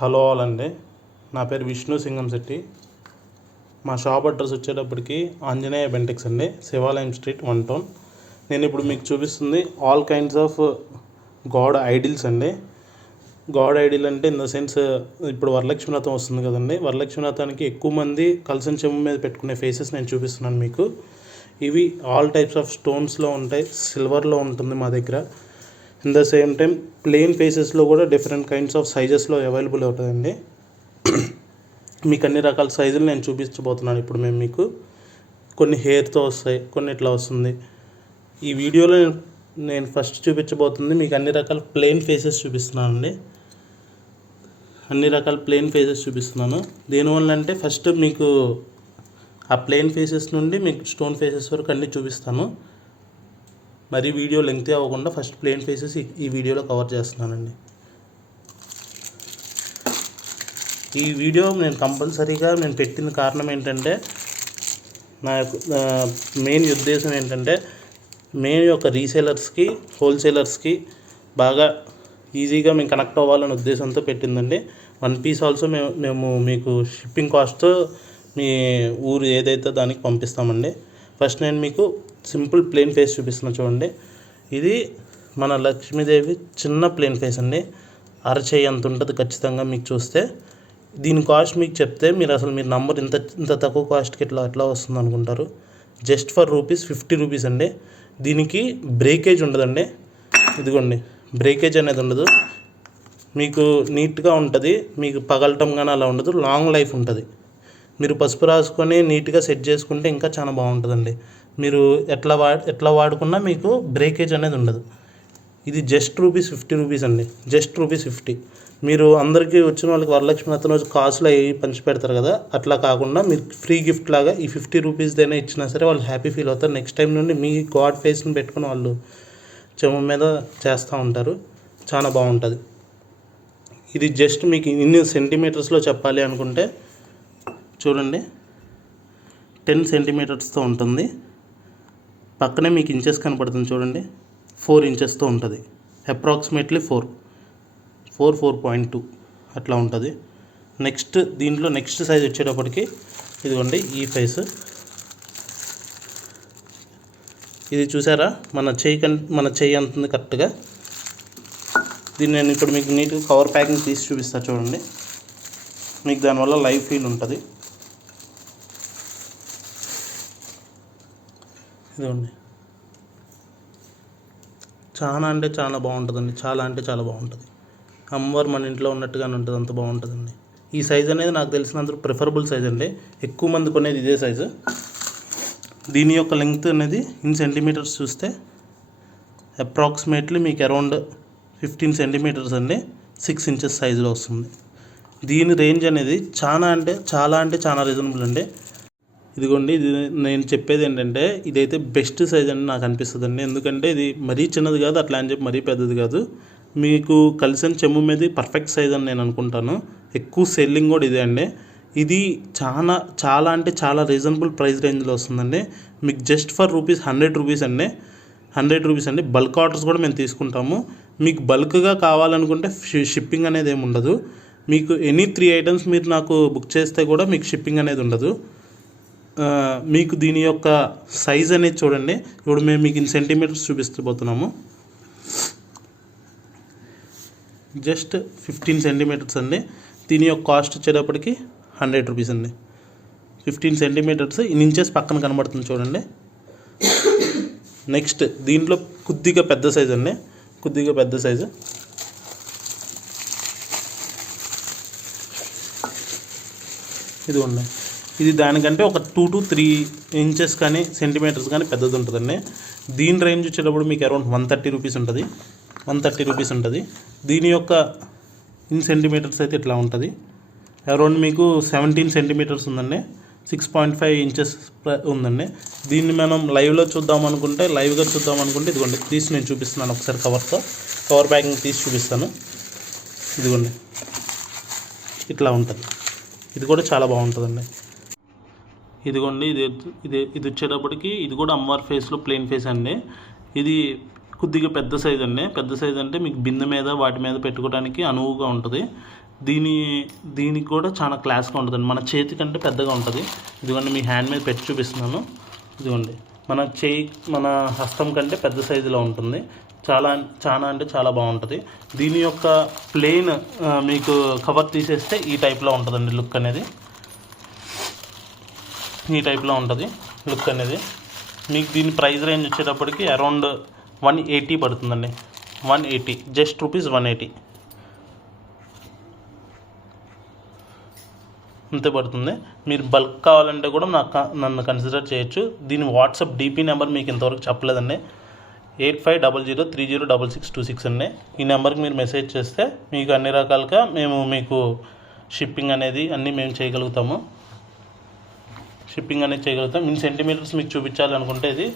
Hello all అండి. నా పేరు విష్ణు సింగంశెట్టి. మా షాప్ అడ్రస్ వచ్చేటప్పటికి ఆంజనేయ బెంటెక్స్ అండి, శివాలయం స్ట్రీట్, 1 టౌన్. నేను ఇప్పుడు మీకు చూపిస్తుంది all kinds of god idols అండి. గాడ్ ఐడిల్ అంటే ఇన్ ద సెన్స్, ఇప్పుడు వరలక్ష్మి వ్రతం వస్తుంది కదండి. వరలక్ష్మి వ్రతానికి ఎక్కువ మంది కలసం చెంబు మీద పెట్టుకునే ఫేసెస్ నేను చూపిస్తున్నాను మీకు. ఇవి ఆల్ టైప్స్ ఆఫ్ స్టోన్స్లో ఉంటాయి, సిల్వర్లో ఉంటుంది మా దగ్గర. In the same time plain ఫేసెస్లో కూడా డిఫరెంట్ కైండ్స్ ఆఫ్ సైజెస్లో అవైలబుల్ అవుతుందండి. మీకు అన్ని రకాల సైజులు నేను చూపించబోతున్నాను ఇప్పుడు. మీకు కొన్ని హెయిర్తో వస్తాయి, కొన్ని ఇట్లా వస్తుంది. ఈ వీడియోలో నేను ఫస్ట్ చూపించబోతుంది మీకు అన్ని రకాల ప్లెయిన్ ఫేసెస్ చూపిస్తున్నానండి. అన్ని రకాల ప్లెయిన్ ఫేసెస్ చూపిస్తున్నాను. దేనివల్ల అంటే ఫస్ట్ మీకు ఆ ప్లెయిన్ ఫేసెస్ నుండి మీకు స్టోన్ ఫేసెస్ వరకు అన్నీ చూపిస్తాను. మరి వీడియో లెంగ్తీ అవ్వకుండా ఫస్ట్ ప్లెయిన్ ఫేసెస్ ఈ వీడియోలో కవర్ చేస్తున్నానండి. ఈ వీడియో నేను కంపల్సరీగా పెట్టిన కారణం ఏంటంటే, నా మెయిన్ ఉద్దేశం ఏంటంటే, మెయిన్ యొక్క రీసేలర్స్కి, హోల్సేలర్స్కి బాగా ఈజీగా మేము కనెక్ట్ అవ్వాలనే ఉద్దేశంతో పెట్టిందండి. 1 పీస్ ఆల్సో మేము మీకు షిప్పింగ్ కాస్ట్ మీ ఊరు ఏదైతే దానికి పంపిస్తామండి. ఫస్ట్ నేను మీకు సింపుల్ ప్లెయిన్ ఫేస్ చూపిస్తున్నా చూడండి. ఇది మన లక్ష్మీదేవి చిన్న ప్లెయిన్ ఫేస్ అండి. అరచేయి అంత ఉంటుంది ఖచ్చితంగా. మీకు చూస్తే దీని కాస్ట్ మీకు చెప్తే మీరు నంబర్ ఇంత తక్కువ కాస్ట్కి ఎట్లా వస్తుంది అనుకుంటారు. జస్ట్ ఫర్ ₹50 అండి. దీనికి బ్రేకేజ్ ఉండదండి. ఇదిగోండి, బ్రేకేజ్ అనేది ఉండదు. మీకు నీట్గా ఉంటుంది. మీకు పగలటం కానీ అలా ఉండదు. లాంగ్ లైఫ్ ఉంటుంది. మీరు పసుపు రాసుకొని నీట్గా సెట్ చేసుకుంటే ఇంకా చాలా బాగుంటుందండి. మీరు ఎట్లా వాడుకున్నా మీకు బ్రేకేజ్ అనేది ఉండదు. ఇది జస్ట్ ₹50 అండి. జస్ట్ ₹50. మీరు అందరికీ వచ్చిన వాళ్ళకి వరలక్ష్మి వ్రతం రోజు కాసులు అవి పంచి పెడతారు కదా, అట్లా కాకుండా మీరు ఫ్రీ గిఫ్ట్ లాగా ఈ ₹50 ఇచ్చినా సరే వాళ్ళు హ్యాపీ ఫీల్ అవుతారు. నెక్స్ట్ టైం నుండి మీ గాడ్ ఫేస్ని పెట్టుకుని వాళ్ళు చెంబు మీద చేస్తూ ఉంటారు. చాలా బాగుంటుంది. ఇది జస్ట్ మీకు ఇన్ని సెంటీమీటర్స్లో చెప్పాలి అనుకుంటే చూడండి, 10 సెంటీమీటర్స్తో ఉంటుంది. పక్కనే మీకు ఇంచెస్ కనపడుతుంది చూడండి, 4 ఇంచెస్తో ఉంటుంది. అప్రాక్సిమేట్లీ 4.2 అట్లా ఉంటుంది. దీంట్లో నెక్స్ట్ సైజ్ వచ్చేటప్పటికి ఇదిగోండి, ఈ ఫేస్. ఇది చూసారా, మన చెయ్యి అంతుంది కరెక్ట్గా. దీన్ని నేను ఇప్పుడు మీకు నీట్గా కవర్ ప్యాకింగ్ తీసి చూపిస్తా చూడండి. మీకు దానివల్ల లైవ్ ఫీల్ ఉంటుంది. ఇదిగోండి, చాలా అంటే చాలా బాగుంటుందండి. చాలా అంటే చాలా బాగుంటుంది. అమ్మవారు మన ఇంట్లో ఉన్నట్టుగానే ఉంటుంది, అంత బాగుంటుందండి. ఈ సైజ్ అనేది నాకు తెలిసినంత ప్రిఫరబుల్ సైజ్ అండి. ఎక్కువ మంది కొనేది ఇదే సైజు. దీని యొక్క లెంగ్త్ అనేది ఇన్ సెంటీమీటర్స్ చూస్తే అప్రాక్సిమేట్లీ మీకు అరౌండ్ 15 సెంటీమీటర్స్ అండి, 6 ఇంచెస్ సైజులో వస్తుంది. దీని రేంజ్ అనేది చాలా రీజనబుల్ అండి. ఇదిగోండి, ఇది నేను చెప్పేది ఏంటంటే, ఇదైతే బెస్ట్ సైజ్ అని నాకు అనిపిస్తుందండి. ఎందుకంటే ఇది మరీ చిన్నది కాదు, అట్లా అని చెప్పి మరీ పెద్దది కాదు. మీకు కలిసిన చెంబు మీద పర్ఫెక్ట్ సైజ్ అని నేను అనుకుంటాను. ఎక్కువ సెల్లింగ్ కూడా ఇదే అండి. ఇది చాలా రీజనబుల్ ప్రైస్ రేంజ్లో వస్తుందండి. మీకు జస్ట్ ఫర్ ₹100 అండి. ₹100 అండి. బల్క్ ఆర్డర్స్ కూడా మేము తీసుకుంటాము. మీకు బల్క్గా కావాలనుకుంటే షిప్పింగ్ అనేది ఏమి ఉండదు. మీకు ఎనీ 3 ఐటమ్స్ మీరు నాకు బుక్ చేస్తే కూడా మీకు షిప్పింగ్ అనేది ఉండదు. మీకు దీని యొక్క సైజ్ అనేది చూడండి. ఇప్పుడు మేము మీకు ఇన్ సెంటీమీటర్స్ చూపిస్తూపోతున్నాము. జస్ట్ 15 సెంటీమీటర్స్ అండి. దీని యొక్క కాస్ట్ వచ్చేటప్పటికి ₹100 అండి. 15 సెంటీమీటర్స్, ఇన్ ఇంచెస్ పక్కన కనబడుతుంది చూడండి. నెక్స్ట్ దీంట్లో కొద్దిగా పెద్ద సైజ్ అండి, కొద్దిగా పెద్ద సైజు. ఇదిగోండి, ఇది దానికంటే ఒక 2 to 3 ఇంచెస్ కానీ సెంటీమీటర్స్ కానీ పెద్దది ఉంటుందండి. దీని రేంజ్ వచ్చేటప్పుడు మీకు అరౌండ్ ₹130 ఉంటుంది. ₹130 దీని యొక్క ఇన్ సెంటీమీటర్స్ అయితే ఇట్లా ఉంటుంది. అరౌండ్ మీకు 17 సెంటీమీటర్స్ ఉందండి. 6.5 ఇంచెస్ ఉందండి. దీన్ని మనం లైవ్గా చూద్దాం అనుకుంటే ఇదిగోండి, తీసి నేను చూపిస్తున్నాను ఒకసారి. కవర్ ప్యాకింగ్ తీసి చూపిస్తాను. ఇదిగోండి, ఇట్లా ఉంటుంది. ఇది కూడా చాలా బాగుంటుందండి. ఇదిగోండి, ఇది వచ్చేటప్పటికి ఇది కూడా అమ్మవారి ఫేస్లో ప్లెయిన్ ఫేస్ అండి. ఇది కొద్దిగా పెద్ద సైజ్ అండి. పెద్ద సైజ్ అంటే మీకు బిందె మీద వాటి మీద పెట్టుకోవడానికి అనువుగా ఉంటుంది. దీనికి కూడా చాలా క్లాస్గా ఉంటుందండి. మన చేతి కంటే పెద్దగా ఉంటుంది. ఇదిగోండి మీ హ్యాండ్ మీద పెట్టి చూపిస్తున్నాను. ఇదిగోండి మన హస్తం కంటే పెద్ద సైజులో ఉంటుంది. చాలా అంటే చాలా బాగుంటుంది. దీని యొక్క ప్లెయిన్ మీకు కవర్ తీసేస్తే ఈ టైప్లో ఉంటుందండి లుక్ అనేది. ఈ టైప్లో ఉంటుంది లుక్ అనేది. మీకు దీని ప్రైస్ రేంజ్ వచ్చేటప్పటికి అరౌండ్ 180 పడుతుందండి. 180 జస్ట్ రూపీస్ 180 అంతే పడుతుంది. మీరు బల్క్ కావాలంటే కూడా నన్ను కన్సిడర్ చేయొచ్చు. దీని వాట్సాప్ డిపి నెంబర్ మీకు ఇంతవరకు చెప్పలేదండి. 8500306626 అండి. ఈ నెంబర్కి మీరు మెసేజ్ చేస్తే మీకు అన్ని రకాలుగా మీకు షిప్పింగ్ అనేది అన్నీ మేము చేయగలుగుతాము. ఇన్ సెంటీమీటర్స్ మీకు చూపించాలనుకుంటే ఇది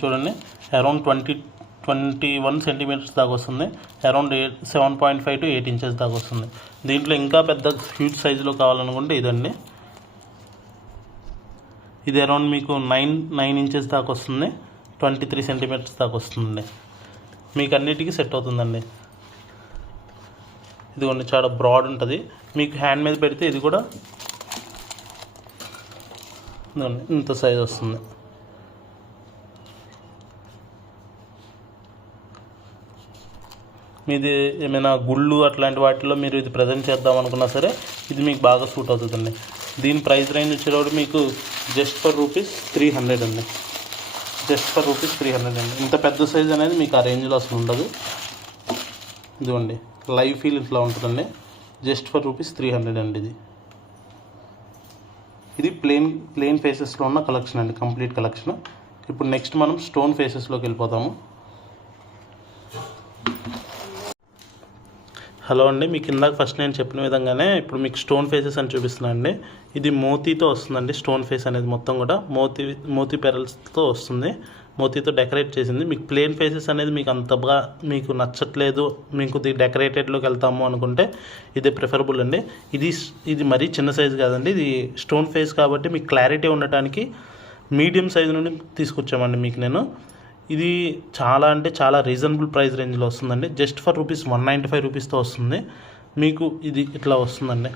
చూడండి, అరౌండ్ 21 సెంటీమీటర్స్ దాకా వస్తుంది. అరౌండ్ 7.5 to 8 inches దాకా వస్తుంది. దీంట్లో ఇంకా పెద్ద హ్యూజ్ సైజులో కావాలనుకుంటే ఇదండి. ఇది అరౌండ్ మీకు 9 inches దాకా వస్తుంది. 23 సెంటీమీటర్స్ దాకా వస్తుందండి. మీకు అన్నిటికీ సెట్ అవుతుందండి. ఇదిగోండి చాలా బ్రాడ్ ఉంటుంది. మీకు హ్యాండ్ మీద పెడితే ఇది కూడా ఇంత సైజ్ వస్తుంది. మీది ఏమైనా గుళ్ళు అట్లాంటి వాటిలో మీరు ఇది ప్రజెంట్ చేద్దాం అనుకున్నా సరే ఇది మీకు బాగా సూట్ అవుతుందండి. దీని ప్రైస్ రేంజ్ వచ్చేటప్పుడు మీకు జస్ట్ ఫర్ రూపీస్ 300 అండి. జస్ట్ ఫర్ రూపీస్ 300 అండి. ఇంత పెద్ద సైజ్ అనేది మీకు ఆ రేంజ్లో అసలు ఉండదు. ఇదిగోండి లైవ్ ఫీల్ ఇట్లా ఉంటుందండి. జస్ట్ ఫర్ రూపీస్ 300 అండి. ఇది ప్లెయిన్ ఫేసెస్లో ఉన్న కలెక్షన్ అండి, కంప్లీట్ కలెక్షన్. ఇప్పుడు నెక్స్ట్ మనం స్టోన్ ఫేసెస్లోకి వెళ్ళిపోతాము. హలో అండి, మీకు ఇందాక ఫస్ట్ నేను చెప్పిన విధంగానే ఇప్పుడు మీకు స్టోన్ ఫేసెస్ అని చూపిస్తున్నాను అండి. ఇది మోతీతో వస్తుందండి. స్టోన్ ఫేస్ అనేది మొత్తం కూడా మోతీ పెరల్స్తో వస్తుంది. మోతీతో డెకరేట్ చేసింది. మీకు ప్లెయిన్ ఫేసెస్ అనేది మీకు అంతగా మీకు నచ్చట్లేదు, మీకు డెకరేటెడ్లోకి వెళ్తాము అనుకుంటే ఇది ప్రిఫరబుల్ అండి. ఇది మరీ చిన్న సైజు కాదండి. ఇది స్టోన్ ఫేస్ కాబట్టి మీకు క్లారిటీ ఉండటానికి మీడియం సైజు నుండి తీసుకొచ్చామండి మీకు నేను. ఇది చాలా అంటే చాలా రీజనబుల్ ప్రైస్ రేంజ్లో వస్తుందండి. జస్ట్ ఫర్ రూపీస్ 195 రూపీస్తో వస్తుంది. మీకు ఇది ఇట్లా వస్తుందండి.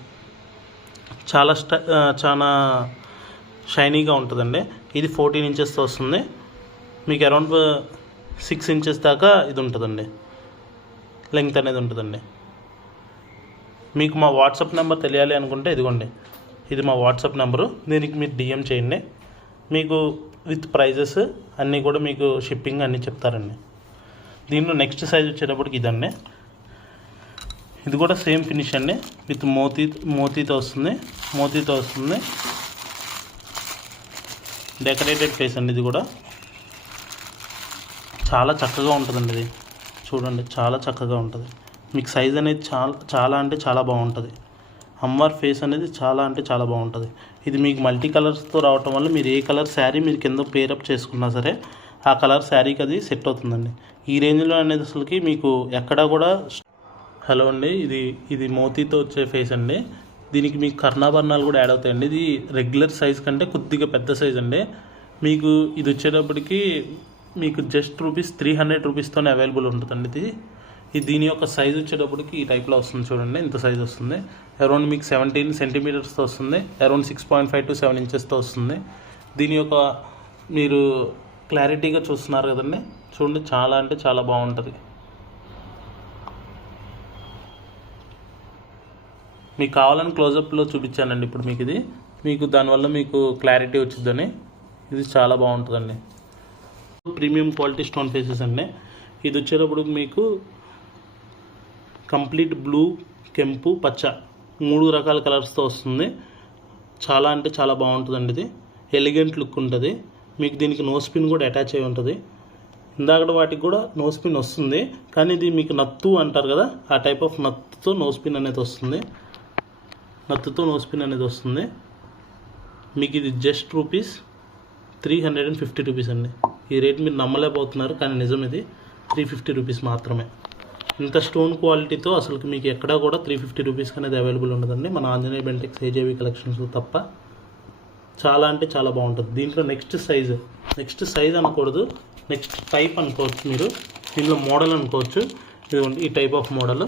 చాలా షైనీగా ఉంటుందండి. ఇది 14 ఇంచెస్తో వస్తుంది. మీకు అరౌండ్ 6 inches దాకా ఇది ఉంటుందండి, లెంగ్త్ అనేది ఉంటుందండి. మీకు మా వాట్సాప్ నెంబర్ తెలియాలి అనుకుంటే ఇదిగోండి, ఇది మా వాట్సాప్ నెంబరు. దీనికి మీరు డిఎం చేయండి. మీకు విత్ ప్రైజెస్ అన్నీ కూడా మీకు షిప్పింగ్ అన్నీ చెప్తారండి. దీనిలో నెక్స్ట్ సైజ్ వచ్చేటప్పటికి ఇదండి. ఇది కూడా సేమ్ ఫినిష్ అండి. విత్ మోతీతో వస్తుంది. డెకరేటెడ్ ఫేస్ అండి. ఇది కూడా చాలా చక్కగా ఉంటుందండి. ఇది చూడండి, చాలా చక్కగా ఉంటుంది. మీకు సైజ్ అనేది చాలా అంటే చాలా బాగుంటుంది. అమ్మవారి ఫేస్ అనేది చాలా అంటే చాలా బాగుంటుంది. ఇది మీకు మల్టీ కలర్స్తో రావటం వల్ల మీరు ఏ కలర్ శారీ మీరు కింద పేరప్ చేసుకున్నా సరే ఆ కలర్ శారీకి అది సెట్ అవుతుందండి. ఈ రేంజ్లో అనేది అసలుకి మీకు ఎక్కడా కూడా. హలో అండి, ఇది మోతీతో వచ్చే ఫేస్ అండి. దీనికి మీకు కర్ణాభరణాలు కూడా యాడ్ అవుతాయండి. ఇది రెగ్యులర్ సైజ్ కంటే కొద్దిగా పెద్ద సైజ్ అండి. మీకు ఇది వచ్చేటప్పటికి మీకు జస్ట్ రూపీస్ 300 రూపీస్తోనే అవైలబుల్ ఉంటుందండి. దీని యొక్క సైజ్ వచ్చేటప్పటికి ఈ టైప్లో వస్తుంది. చూడండి, ఇంత సైజ్ వస్తుంది. అరౌండ్ మీకు 17 సెంటీమీటర్స్తో వస్తుంది. అరౌండ్ 6.5 to 7 ఇంచెస్తో వస్తుంది. దీని యొక్క మీరు క్లారిటీగా చూస్తున్నారు కదండి, చూడండి, చాలా అంటే చాలా బాగుంటుంది. మీకు కావాలని క్లోజప్లో చూపించానండి ఇప్పుడు మీకు దానివల్ల మీకు క్లారిటీ వచ్చిందని. ఇది చాలా బాగుంటుందండి. ప్రీమియం క్వాలిటీ స్టోన్ ఫేసెస్ అండి. ఇది వచ్చేటప్పుడు మీకు కంప్లీట్ బ్లూ, కెంపు, పచ్చ 3 రకాల కలర్స్తో వస్తుంది. చాలా అంటే చాలా బాగుంటుందండి. ఇది ఎలిగెంట్ లుక్ ఉంటుంది. మీకు దీనికి నో స్పిన్ కూడా అటాచ్ అయి ఉంటుంది. ఇందాక వాటికి కూడా నో స్పిన్ వస్తుంది, కానీ ఇది మీకు నత్తు అంటారు కదా, ఆ టైప్ ఆఫ్ నత్తుతో నో స్పిన్ అనేది వస్తుంది. మీకు ఇది జస్ట్ రూపీస్ 350 రూపీస్ అండి. ఈ రేట్ మీరు నమ్మలేకపోతున్నారు, కానీ నిజం. ఇది 350 రూపీస్ మాత్రమే. ఇంత స్టోన్ క్వాలిటీతో అసలు మీకు ఎక్కడా కూడా 350 రూపీస్కి అనేది అవైలబుల్ ఉండదండి, మన ఆంజనేయ బెంటెక్స్ ఏజేవి కలెక్షన్స్ తప్ప. చాలా అంటే చాలా బాగుంటుంది. దీంట్లో నెక్స్ట్ సైజ్ అనకూడదు, నెక్స్ట్ టైప్ అనుకోవచ్చు మీరు. దీంట్లో మోడల్ అనుకోవచ్చు. ఇదిగోండి ఈ టైప్ ఆఫ్ మోడల్.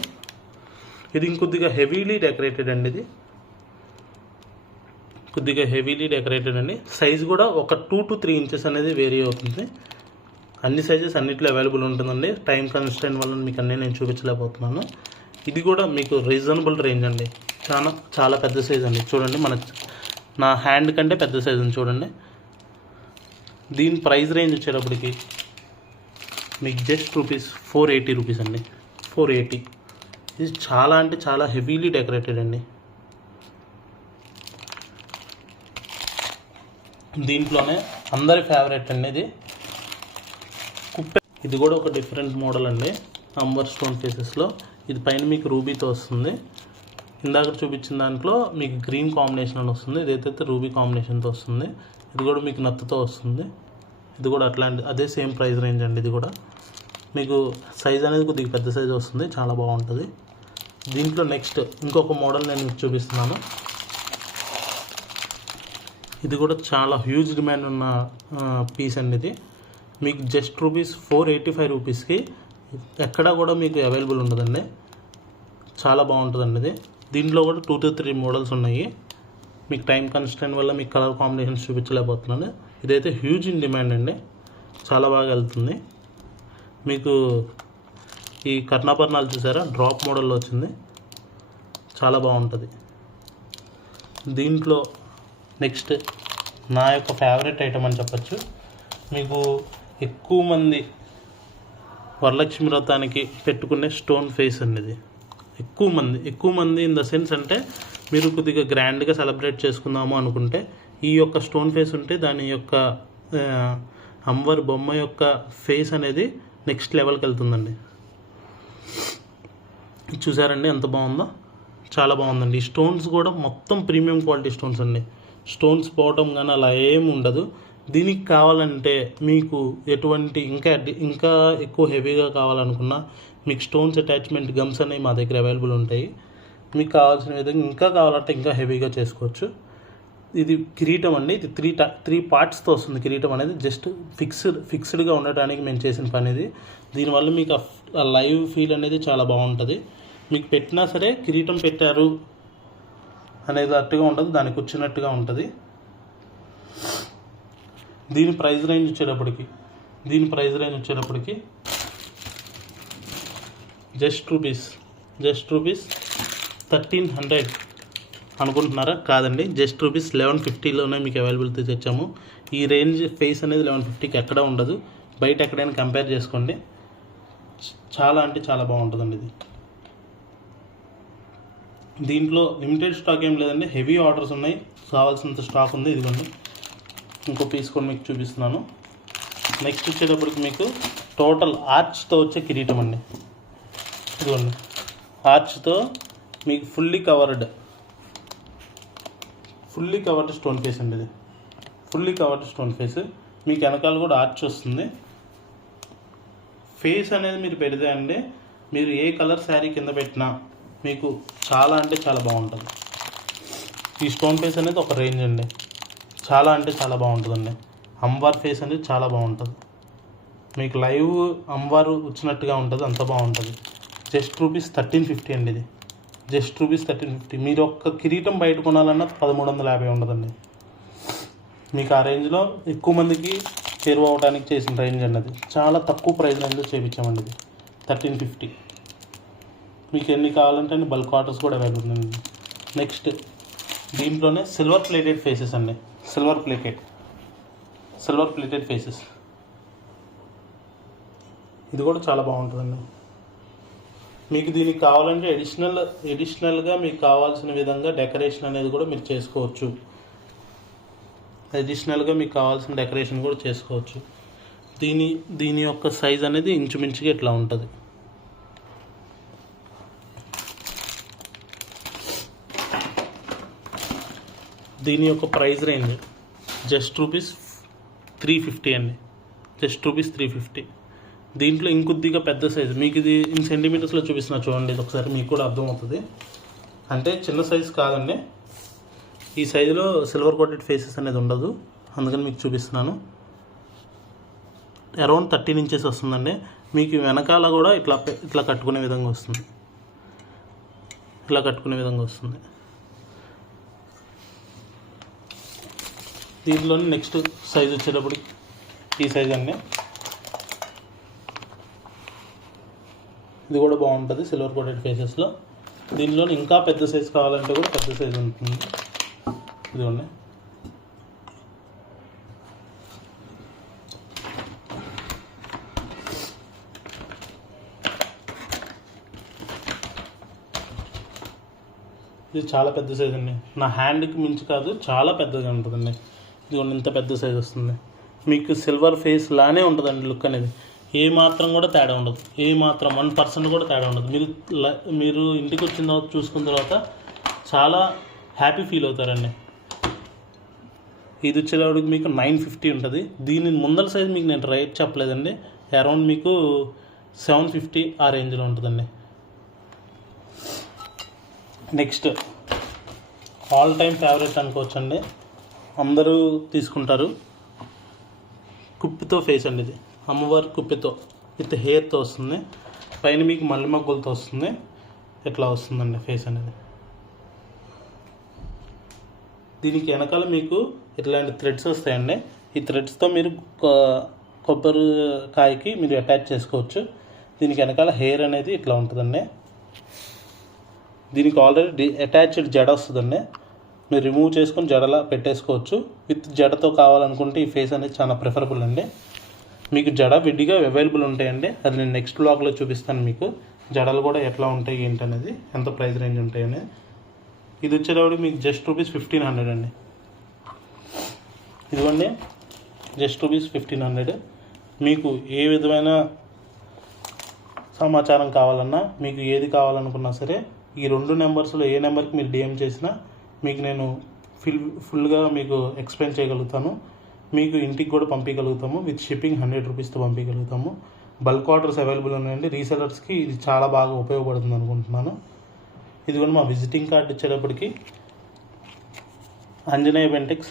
ఇది ఇంకొద్దిగా హెవీలీ డెకరేటెడ్ అండి. ఇది కొద్దిగా హెవీలీ డెకరేటెడ్ అండి. సైజ్ కూడా ఒక 2 to 3 ఇంచెస్ అనేది వేరీ అవుతుంది. అన్ని సైజెస్ అన్నిట్లో అవైలబుల్ ఉంటుందండి. టైం కన్స్టెంట్ వల్ల మీకు అన్నీ నేను చూపించలేకపోతున్నాను. ఇది కూడా మీకు రీజనబుల్ రేంజ్ అండి. చాలా పెద్ద సైజ్ అండి. చూడండి, నా హ్యాండ్ కంటే పెద్ద సైజ్ ఉంది చూడండి. దీని ప్రైస్ రేంజ్ వచ్చేటప్పటికి మీకు జస్ట్ ₹480 అండి. 480. ఇది చాలా అంటే చాలా హెవీలీ డెకరేటెడ్ అండి. దీంట్లోనే అందరి ఫేవరెట్ అండి ఇది కుప్పే. ఇది కూడా ఒక డిఫరెంట్ మోడల్ అండి. అంబర్ స్టోన్ ఫేసెస్లో ఇది పైన మీకు రూబీతో వస్తుంది. ఇందాక చూపించిన దాంట్లో మీకు గ్రీన్ కాంబినేషన్ అని వస్తుంది. ఇదైతే రూబీ కాంబినేషన్తో వస్తుంది. ఇది కూడా మీకు నత్తతో వస్తుంది. ఇది కూడా అదే సేమ్ ప్రైస్ రేంజ్ అండి. ఇది కూడా మీకు సైజ్ అనేది కొద్దిగా పెద్ద సైజ్ వస్తుంది. చాలా బాగుంటుంది. దీంట్లో నెక్స్ట్ ఇంకొక మోడల్ నేను మీకు చూపిస్తున్నాను. ఇది కూడా చాలా హ్యూజ్ డిమాండ్ ఉన్న పీస్ అండి. ఇది మీకు జస్ట్ ₹485కి ఎక్కడా కూడా మీకు అవైలబుల్ ఉండదండి. చాలా బాగుంటుందండి ఇది. దీంట్లో కూడా 2 to 3 మోడల్స్ ఉన్నాయి. మీకు టైం కన్స్టెంట్ వల్ల మీకు కలర్ కాంబినేషన్స్ చూపించలేకపోతున్నాను. ఇదైతే హ్యూజ్ ఇన్ డిమాండ్ అండి. చాలా బాగా వెళ్తుంది. మీకు ఈ కర్ణాభరణాలు చూసారా, డ్రాప్ మోడల్లో వచ్చింది. చాలా బాగుంటుంది. దీంట్లో నెక్స్ట్ నా యొక్క ఫేవరెట్ ఐటమ్ అని చెప్పచ్చు. మీకు ఎక్కువ మంది వరలక్ష్మి వ్రతానికి పెట్టుకునే స్టోన్ ఫేస్ అనేది ఎక్కువ మంది ఇన్ ద సెన్స్ అంటే మీరు కొద్దిగా గ్రాండ్గా సెలబ్రేట్ చేసుకుందాము అనుకుంటే ఈ యొక్క స్టోన్ ఫేస్ ఉంటే దాని యొక్క అమ్మవారి బొమ్మ యొక్క ఫేస్ అనేది నెక్స్ట్ లెవెల్కి వెళ్తుందండి. చూసారండి ఎంత బాగుందో, చాలా బాగుందండి. ఈ స్టోన్స్ కూడా మొత్తం ప్రీమియం క్వాలిటీ స్టోన్స్ అండి. స్టోన్స్ పోవటం కానీ అలా ఏమి ఉండదు. దీనికి కావాలంటే మీకు ఎటువంటి ఇంకా ఎక్కువ హెవీగా కావాలనుకున్నా మీకు స్టోన్స్ అటాచ్మెంట్ గమ్స్ అనేవి మా దగ్గర అవైలబుల్ ఉంటాయి. మీకు కావాల్సిన విధంగా ఇంకా కావాలంటే ఇంకా హెవీగా చేసుకోవచ్చు. ఇది కిరీటం అండి. ఇది 3 పార్ట్స్తో వస్తుంది. కిరీటం అనేది జస్ట్ ఫిక్స్డ్గా ఉండటానికి మేము చేసిన పని ఇది. దీనివల్ల మీకు ఆ లైవ్ ఫీల్ అనేది చాలా బాగుంటుంది. మీకు పెట్టినా సరే కిరీటం పెట్టారు అనేది అట్టుగా ఉండదు, దానికి వచ్చినట్టుగా ఉంటుంది. దీని ప్రైస్ రేంజ్ వచ్చేటప్పటికి జస్ట్ ₹1300 అనుకుంటున్నారా? కాదండి, జస్ట్ ₹1150లోనే మీకు అవైలబిలిటీ తెచ్చాము. ఈ రేంజ్ ఫేస్ అనేది 1150కి ఎక్కడ ఉండదు. బయట ఎక్కడైనా కంపేర్ చేసుకోండి. చాలా అంటే చాలా బాగుంటుందండి ఇది. దీంట్లో లిమిటెడ్ స్టాక్ ఏం లేదండి, హెవీ ఆర్డర్స్ ఉన్నాయి. కావాల్సినంత స్టాక్ ఉంది. ఇదిగోండి ఇంకో పీస్ కూడా మీకు చూపిస్తున్నాను. నెక్స్ట్ వచ్చేటప్పటికి మీకు టోటల్ ఆర్చ్తో వచ్చే కిరీటం అండి. ఇదిగోండి ఆర్చ్తో మీకు ఫుల్లీ కవర్డ్ స్టోన్ ఫేస్ అండి. ఇది ఫుల్లీ కవర్డ్ స్టోన్ ఫేస్. మీకు వెనకాల కూడా ఆర్చ్ వస్తుంది. ఫేస్ అనేది మీరు పెడితే అండి, మీరు ఏ కలర్ శారీ కింద పెట్టినా మీకు చాలా అంటే చాలా బాగుంటుంది. ఈ స్టోన్ ఫేస్ అనేది ఒక రేంజ్ అండి. చాలా అంటే చాలా బాగుంటుందండి. అమ్మవారి ఫేస్ అనేది చాలా బాగుంటుంది. మీకు లైవ్ అమ్మవారు వచ్చినట్టుగా ఉంటుంది, అంత బాగుంటుంది. జస్ట్ ₹1350 అండి. ఇది జస్ట్ ₹1350. మీరు ఒక్క కిరీటం బయట కొనాలన్నా 1350 ఉండదండి. మీకు ఆ రేంజ్లో ఎక్కువ మందికి చేరువ అవడానికి చేసిన రేంజ్ అన్నది. చాలా తక్కువ ప్రైస్ రేంజ్లో చేయించామండి. ఇది 1350. మీకు ఎన్ని కావాలంటే అన్ని బల్క్ ఆర్డర్స్ కూడా అవైలబుల్ ఉంది. నెక్స్ట్ దీంట్లోనే సిల్వర్ ప్లేటెడ్ ఫేసెస్ అండి. సిల్వర్ ప్లేటెడ్ ఫేసెస్ ఇది కూడా చాలా బాగుంటుందండి. మీకు దీనికి కావాలంటే ఎడిషనల్గా మీకు కావాల్సిన విధంగా డెకరేషన్ అనేది కూడా మీరు చేసుకోవచ్చు. డెకరేషన్ కూడా చేసుకోవచ్చు. దీని యొక్క సైజ్ అనేది ఇంచుమించుగా ఇట్లా ఉంటుంది. దీని యొక్క ప్రైస్ రేంజ్ జస్ట్ ₹350 అండి. జస్ట్ ₹350. దీంట్లో ఇంకొద్దిగా పెద్ద సైజు మీకు ఇది ఇన్ సెంటీమీటర్స్లో చూపిస్తున్నా చూడండి. ఇది ఒకసారి మీకు కూడా అర్థమవుతుంది. అంటే చిన్న సైజు కాదండి, ఈ సైజులో సిల్వర్ కోటెడ్ ఫేసెస్ అనేది ఉండదు, అందుకని మీకు చూపిస్తున్నాను. అరౌండ్ 13 ఇంచెస్ వస్తుందండి. మీకు వెనకాల కూడా ఇట్లా కట్టుకునే విధంగా వస్తుంది, ఇలా కట్టుకునే విధంగా వస్తుంది. దీంట్లోనే నెక్స్ట్ సైజ్ వచ్చేటప్పుడు ఈ సైజ్ అండి. ఇది కూడా బాగుంటుంది సిల్వర్ కోటెడ్ ఫేసెస్లో. దీనిలో ఇంకా పెద్ద సైజ్ కావాలంటే కూడా పెద్ద సైజ్ ఉంటుంది. ఇదిగోండి, ఇది చాలా పెద్ద సైజ్ అండి. నా హ్యాండ్కి మించి కాదు, చాలా పెద్దగా ఉంటుందండి. ఇదిగోండి, ఇంత పెద్ద సైజ్ వస్తుంది. మీకు సిల్వర్ ఫేస్ లానే ఉంటుందండి లుక్ అనేది. ఏ మాత్రం కూడా తేడా ఉండదు, ఏ మాత్రం 1% కూడా తేడా ఉండదు. మీరు ఇంటికి వచ్చిన తర్వాత చూసుకున్న తర్వాత చాలా హ్యాపీ ఫీల్ అవుతారండి. ఇది వచ్చేటప్పటికి మీకు 950 ఉంటుంది. దీని ముందల సైజ్ మీకు నేను రేట్ చెప్పలేదండి, అరౌండ్ మీకు 750 ఆ రేంజ్లో ఉంటుందండి. నెక్స్ట్ ఆల్ టైమ్ ఫేవరెట్ అనుకోవచ్చండి, అందరూ తీసుకుంటారు. కుప్పితో ఫేస్ అండి. ఇది అమ్మవారి కుప్పితో విత్ హెయిర్తో వస్తుంది. పైన మీకు మల్లె మొగ్గలతో వస్తుంది. ఇట్లా వస్తుందండి ఫేస్ అనేది. దీనికి వెనకాల మీకు ఇట్లాంటి థ్రెడ్స్ వస్తాయండి. ఈ థ్రెడ్స్తో మీరు కొబ్బరికాయకి మీరు అటాచ్ చేసుకోవచ్చు. దీనికి వెనకాల హెయిర్ అనేది ఇట్లా ఉంటుందండి. దీనికి ఆల్రెడీ అటాచ్డ్ జడ వస్తుందండి. మీరు రిమూవ్ చేసుకొని జడలా పెట్టేసుకోవచ్చు. విత్ జడతో కావాలనుకుంటే ఈ ఫేస్ అనేది చాలా ప్రిఫరబుల్ అండి. మీకు జడ విడిగా అవైలబుల్ ఉంటాయండి, అది నేను నెక్స్ట్ బ్లాగ్లో చూపిస్తాను మీకు. జడలు కూడా ఎట్లా ఉంటాయి ఏంటనేది, ఎంత ప్రైస్ రేంజ్ ఉంటాయని. ఇది వచ్చేటప్పుడు మీకు జస్ట్ ₹1500 అండి. ఇదిగోండి, జస్ట్ ₹1500. మీకు ఏ విధమైన సమాచారం కావాలన్నా, మీకు ఏది కావాలనుకున్నా సరే, ఈ 2 నెంబర్స్లో ఏ నెంబర్కి మీరు డిఎం చేసినా మీకు నేను ఫుల్గా మీకు ఎక్స్ప్లెయిన్ చేయగలుగుతాను. మీకు ఇంటికి కూడా పంపించగలుగుతాము. విత్ షిప్పింగ్ ₹100తో పంపించగలుగుతాము. బల్క్ ఆర్డర్స్ అవైలబుల్ ఉన్నాయండి. రీసెలర్స్కి ఇది చాలా బాగా ఉపయోగపడుతుంది అనుకుంటున్నాను. ఇది కూడా మా విజిటింగ్ కార్డ్ ఇచ్చేటప్పటికి ఆంజనేయ బెంటెక్స్,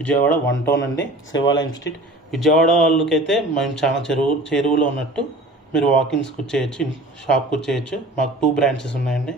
విజయవాడ 1 టౌన్ అండి, శివాలయం స్ట్రీట్. విజయవాడ వాళ్ళకైతే మేము చాలా చేరువలో ఉన్నట్టు. మీరు వాకింగ్స్కి వచ్చేయచ్చు, షాప్కి వచ్చేయచ్చు. మాకు 2 బ్రాంచెస్ ఉన్నాయండి.